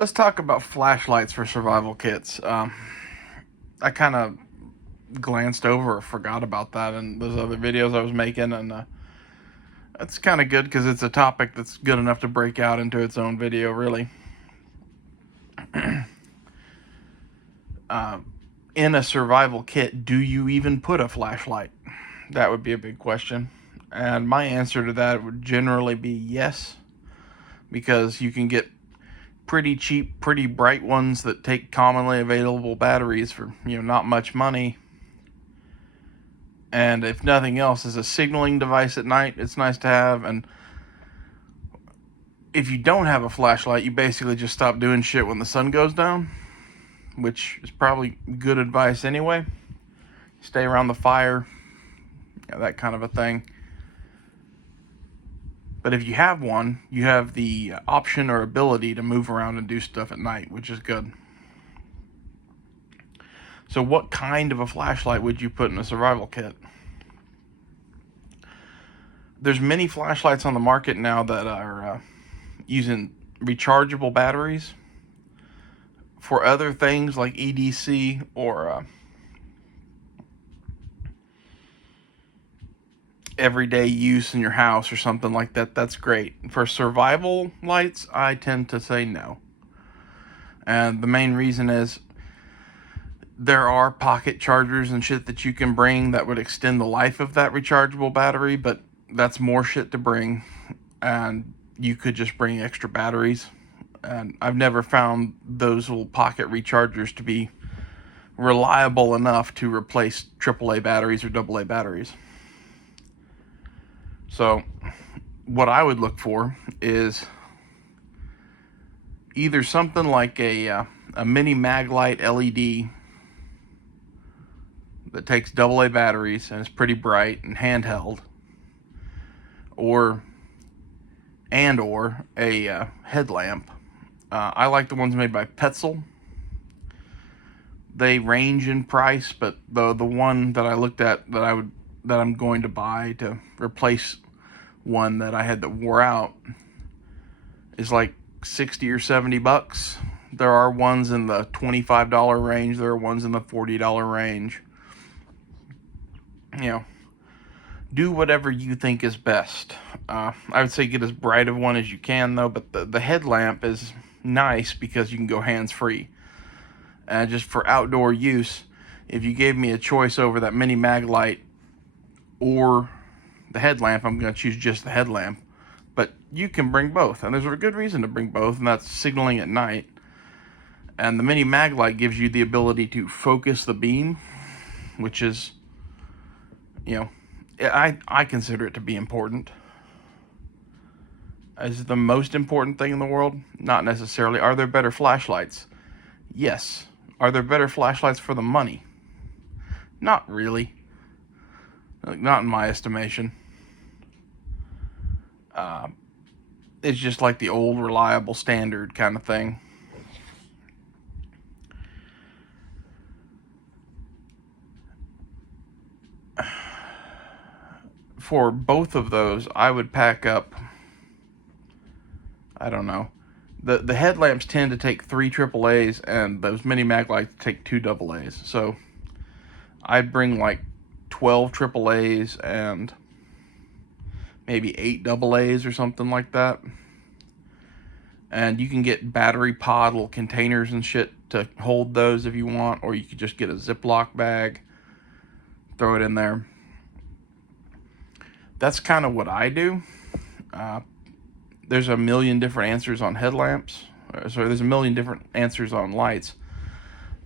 Let's talk about flashlights for survival kits. I kind of glanced over or forgot about that in those other videos I was making, and it's kind of good because it's a topic that's good enough to break out into its own video, really. uh, in a survival kit, do you even put a flashlight? That would be a big question. And my answer to that would generally be yes, because you can get pretty cheap, pretty bright ones that take commonly available batteries for, not much money. And if nothing else, as a signaling device at night, it's nice to have. And if you don't have a flashlight, you basically just stop doing shit when the sun goes down, which is probably good advice anyway. Stay around the fire, that kind of a thing. But if you have one, you have the option or ability to move around and do stuff at night, which is good. So what kind of a flashlight would you put in a survival kit? There's many flashlights on the market now that are using rechargeable batteries for other things like EDC or everyday use in your house or something like that. That's great. For survival lights, I tend to say no. And the main reason is there are pocket chargers and shit that you can bring that would extend the life of that rechargeable battery, but that's more shit to bring, and you could just bring extra batteries. And I've never found those little pocket rechargers to be reliable enough to replace AAA batteries or AA batteries. So what I would look for is either something like a mini Maglite LED that takes AA batteries and is pretty bright and handheld, or a headlamp. I like the ones made by Petzl. They range in price, but the one that I looked at that I'm going to buy to replace one that I had that wore out is like 60 or 70 bucks. There are ones in the $25 range. There are ones in the $40 range. Do whatever you think is best. I would say get as bright of one as you can, though, but the headlamp is nice because you can go hands-free. And just for outdoor use, if you gave me a choice over that mini Maglite or the headlamp, I'm going to choose just the headlamp. But you can bring both, and there's a good reason to bring both, and that's signaling at night. And the mini Maglite gives you the ability to focus the beam, which is, I consider it to be important. Is it the most important thing in the world? Not necessarily. Are there better flashlights? Yes. Are there better flashlights for the money? Not really. Not in my estimation. It's just like the old reliable standard kind of thing. For both of those, I would pack up, I don't know. The headlamps tend to take 3 AAAs, and those mini Maglites take 2 AAs. So I'd bring like 12 AAAs and maybe 8 AAs or something like that. And you can get battery pod little containers and shit to hold those if you want, or you could just get a Ziploc bag, throw it in there. That's kind of what I do. There's a million different answers on headlamps. There's a million different answers on lights.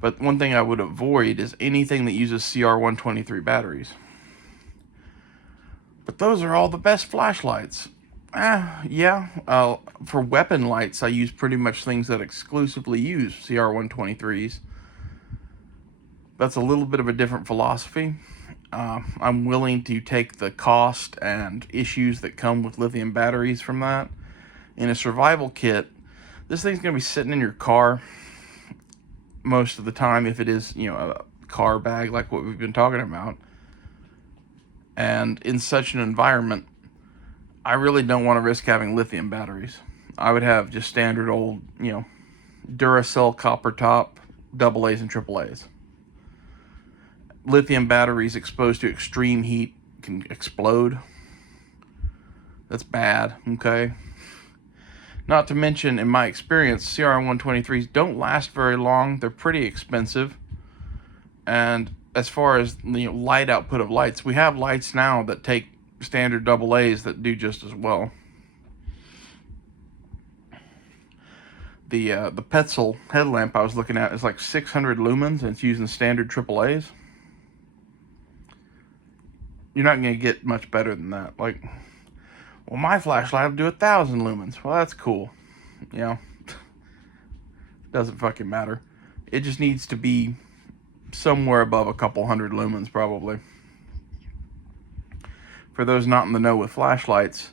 But one thing I would avoid is anything that uses CR123 batteries. But those are all the best flashlights. Yeah. For weapon lights, I use pretty much things that exclusively use CR123s. That's a little bit of a different philosophy. I'm willing to take the cost and issues that come with lithium batteries from that. In a survival kit, this thing's going to be sitting in your car most of the time if it is, a car bag like what we've been talking about. And in such an environment, I really don't want to risk having lithium batteries. I would have just standard old, Duracell copper top, AA's and AAA's. Lithium batteries exposed to extreme heat can explode. That's bad, okay? Not to mention, in my experience, CR123s don't last very long. They're pretty expensive. And as far as light output of lights, we have lights now that take standard AA's that do just as well. The Petzl headlamp I was looking at is like 600 lumens, and it's using standard AA's. You're not going to get much better than that. Like, well, my flashlight will do 1,000 lumens. Well, that's cool. Doesn't fucking matter. It just needs to be somewhere above a couple hundred lumens, probably. For those not in the know with flashlights,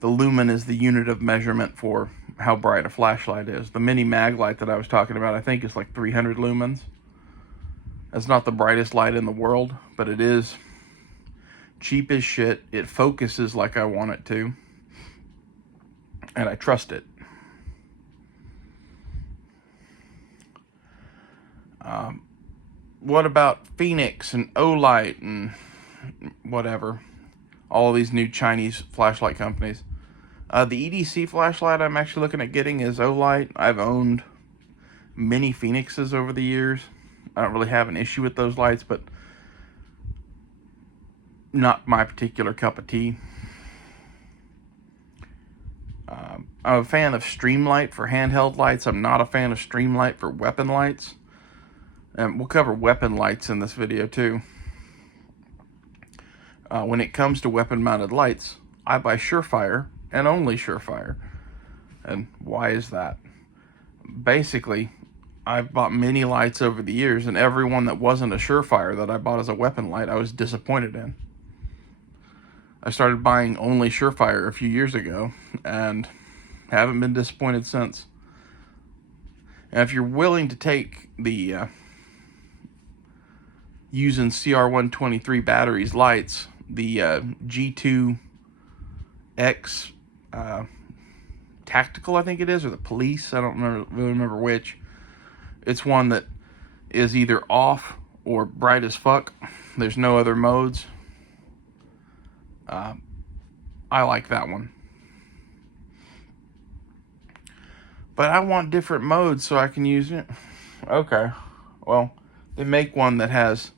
the lumen is the unit of measurement for how bright a flashlight is. The mini mag light that I was talking about, I think, is like 300 lumens. That's not the brightest light in the world, but it is cheap as shit. It focuses like I want it to, and I trust it. What about Phoenix and Olight and whatever? All of these new Chinese flashlight companies. The EDC flashlight I'm actually looking at getting is Olight. I've owned many Phoenixes over the years. I don't really have an issue with those lights, but not my particular cup of tea. I'm a fan of Streamlight for handheld lights. I'm not a fan of Streamlight for weapon lights. And we'll cover weapon lights in this video too. When it comes to weapon-mounted lights, I buy Surefire and only Surefire. And why is that? Basically, I've bought many lights over the years, and every one that wasn't a Surefire that I bought as a weapon light, I was disappointed in. I started buying only Surefire a few years ago, and haven't been disappointed since. And if you're willing to take the using CR123 batteries lights, the G2X Tactical, I think it is, or the Police, I don't really remember which. It's one that is either off or bright as fuck. There's no other modes. I like that one. But I want different modes so I can use it. Okay, well, they make one that has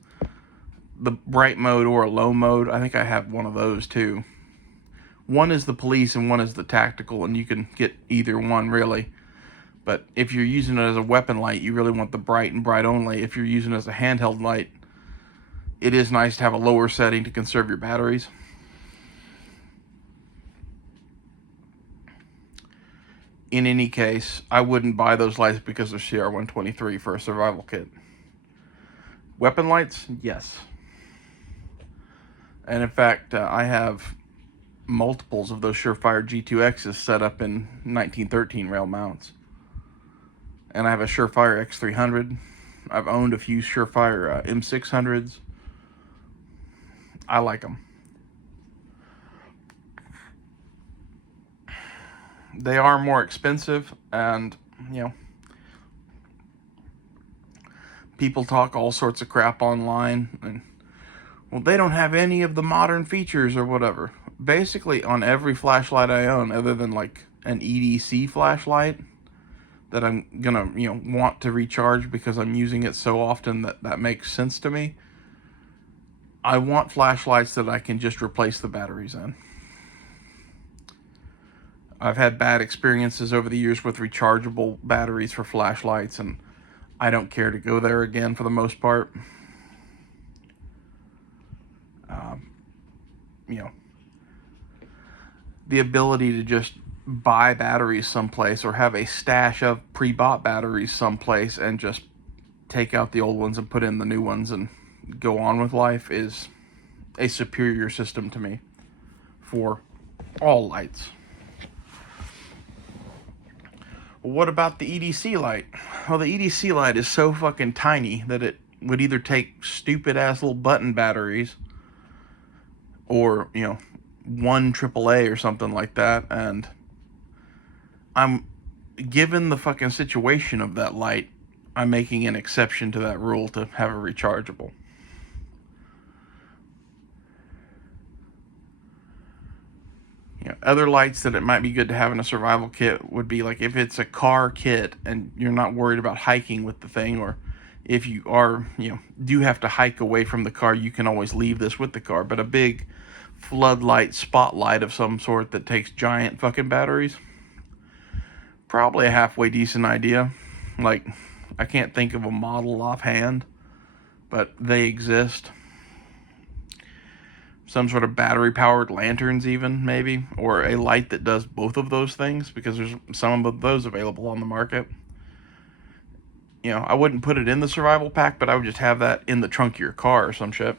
the bright mode or a low mode. I think I have one of those too. One is the Police and one is the Tactical, and you can get either one really. But if you're using it as a weapon light, you really want the bright and bright only. If you're using it as a handheld light, it is nice to have a lower setting to conserve your batteries. In any case, I wouldn't buy those lights because of CR123 for a survival kit. Weapon lights, yes. And in fact, I have multiples of those Surefire G2Xs set up in 1913 rail mounts. And I have a Surefire X300. I've owned a few Surefire M600s. I like them. They are more expensive, and, people talk all sorts of crap online, and, well, they don't have any of the modern features or whatever. Basically, on every flashlight I own, other than like an EDC flashlight that I'm gonna, want to recharge because I'm using it so often that makes sense to me, I want flashlights that I can just replace the batteries in. I've had bad experiences over the years with rechargeable batteries for flashlights, and I don't care to go there again for the most part. The ability to just buy batteries someplace or have a stash of pre-bought batteries someplace and just take out the old ones and put in the new ones and go on with life is a superior system to me for all lights. What about the EDC light? Well, the EDC light is so fucking tiny that it would either take stupid ass little button batteries or, one AAA or something like that. And I'm given the fucking situation of that light, I'm making an exception to that rule to have a rechargeable. Other lights that it might be good to have in a survival kit would be like if it's a car kit and you're not worried about hiking with the thing, or if you are, do have to hike away from the car, you can always leave this with the car. But a big floodlight spotlight of some sort that takes giant fucking batteries, probably a halfway decent idea. Like, I can't think of a model offhand, but they exist. Some sort of battery powered lanterns, even maybe, or a light that does both of those things, because there's some of those available on the market. I wouldn't put it in the survival pack, but I would just have that in the trunk of your car or some shit.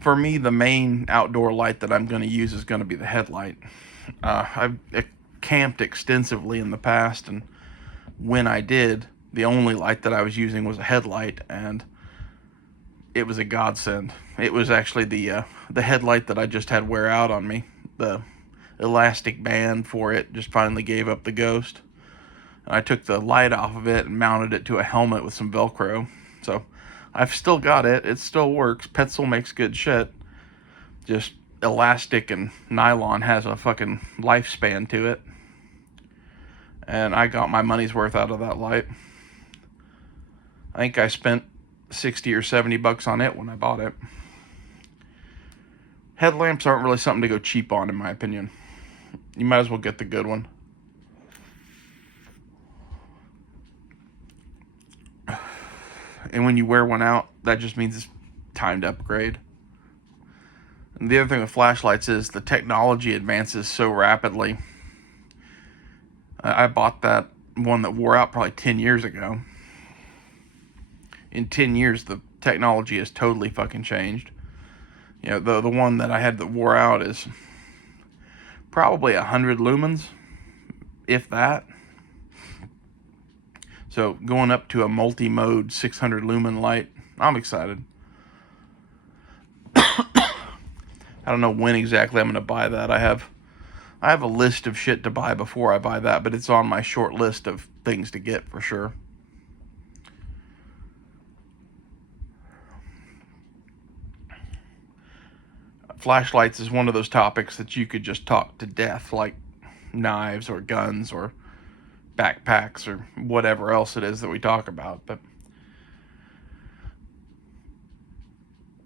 For me, the main outdoor light that I'm going to use is going to be the headlight. I've camped extensively in the past, and when I did, the only light that I was using was a headlight, and it was a godsend. It was actually the headlight that I just had wear out on me. The elastic band for it just finally gave up the ghost. I took the light off of it and mounted it to a helmet with some Velcro. So I've still got it. It still works. Petzl makes good shit. Just elastic and nylon has a fucking lifespan to it. And I got my money's worth out of that light. I think I spent 60 or 70 bucks on it when I bought it. Headlamps aren't really something to go cheap on, in my opinion. You might as well get the good one. And when you wear one out, that just means it's time to upgrade. And the other thing with flashlights is the technology advances so rapidly. I bought that one that wore out probably 10 years ago. In 10 years, the technology has totally fucking changed. The one that I had that wore out is probably 100 lumens, if that. So going up to a multi-mode 600 lumen light, I'm excited. I don't know when exactly I'm going to buy that. I have a list of shit to buy before I buy that, but it's on my short list of things to get for sure. Flashlights is one of those topics that you could just talk to death, like knives or guns or backpacks or whatever else it is that we talk about. But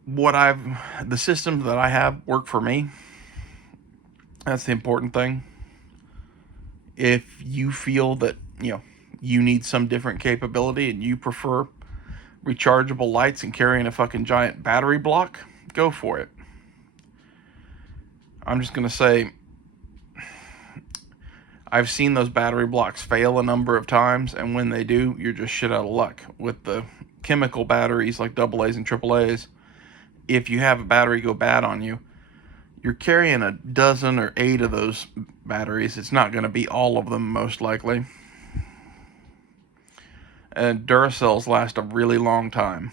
the systems that I have work for me. That's the important thing. If you feel that, you need some different capability and you prefer rechargeable lights and carrying a fucking giant battery block, go for it. I'm just going to say, I've seen those battery blocks fail a number of times, and when they do, you're just shit out of luck. With the chemical batteries like AA's and AAA's, if you have a battery go bad on you, you're carrying a dozen or 8 of those batteries. It's not going to be all of them, most likely. And Duracells last a really long time.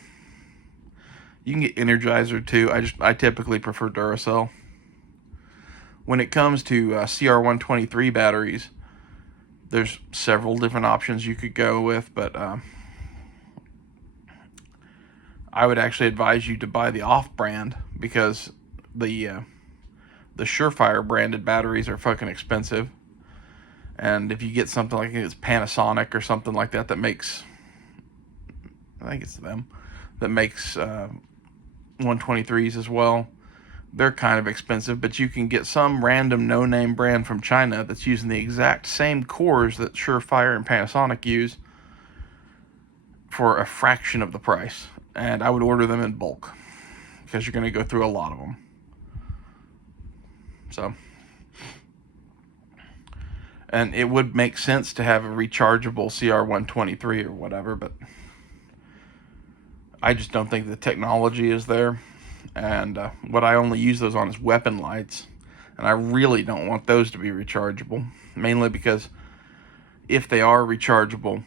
You can get Energizer too. I typically prefer Duracell. When it comes to CR123 batteries, there's several different options you could go with, but I would actually advise you to buy the off-brand, because the Surefire branded batteries are fucking expensive. And if you get something like it's Panasonic or something like that makes, I think it's them, that makes 123s as well, they're kind of expensive, but you can get some random no-name brand from China that's using the exact same cores that Surefire and Panasonic use for a fraction of the price. And I would order them in bulk, because you're going to go through a lot of them. So, and it would make sense to have a rechargeable CR123 or whatever, but I just don't think the technology is there. And what I only use those on is weapon lights, and I really don't want those to be rechargeable, mainly because if they are rechargeable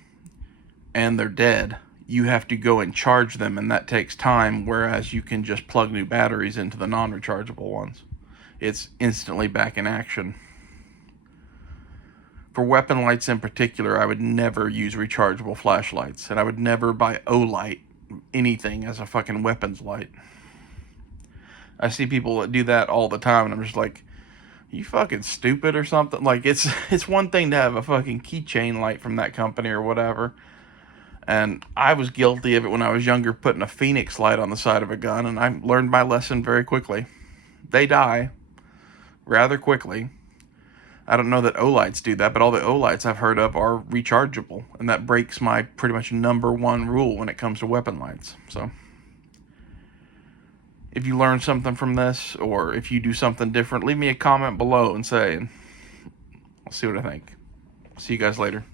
and they're dead, you have to go and charge them, and that takes time, whereas you can just plug new batteries into the non-rechargeable ones. it's instantly back in action. For weapon lights in particular, I would never use rechargeable flashlights, and I would never buy Olight anything as a fucking weapons light. I see people that do that all the time, and I'm just like, you fucking stupid or something? Like, it's one thing to have a fucking keychain light from that company or whatever, and I was guilty of it when I was younger, putting a Phoenix light on the side of a gun, and I learned my lesson very quickly. They die rather quickly. I don't know that Olights do that, but all the Olights I've heard of are rechargeable, and that breaks my pretty much number one rule when it comes to weapon lights. So, if you learn something from this, or if you do something different, leave me a comment below and say, and I'll see what I think. See you guys later.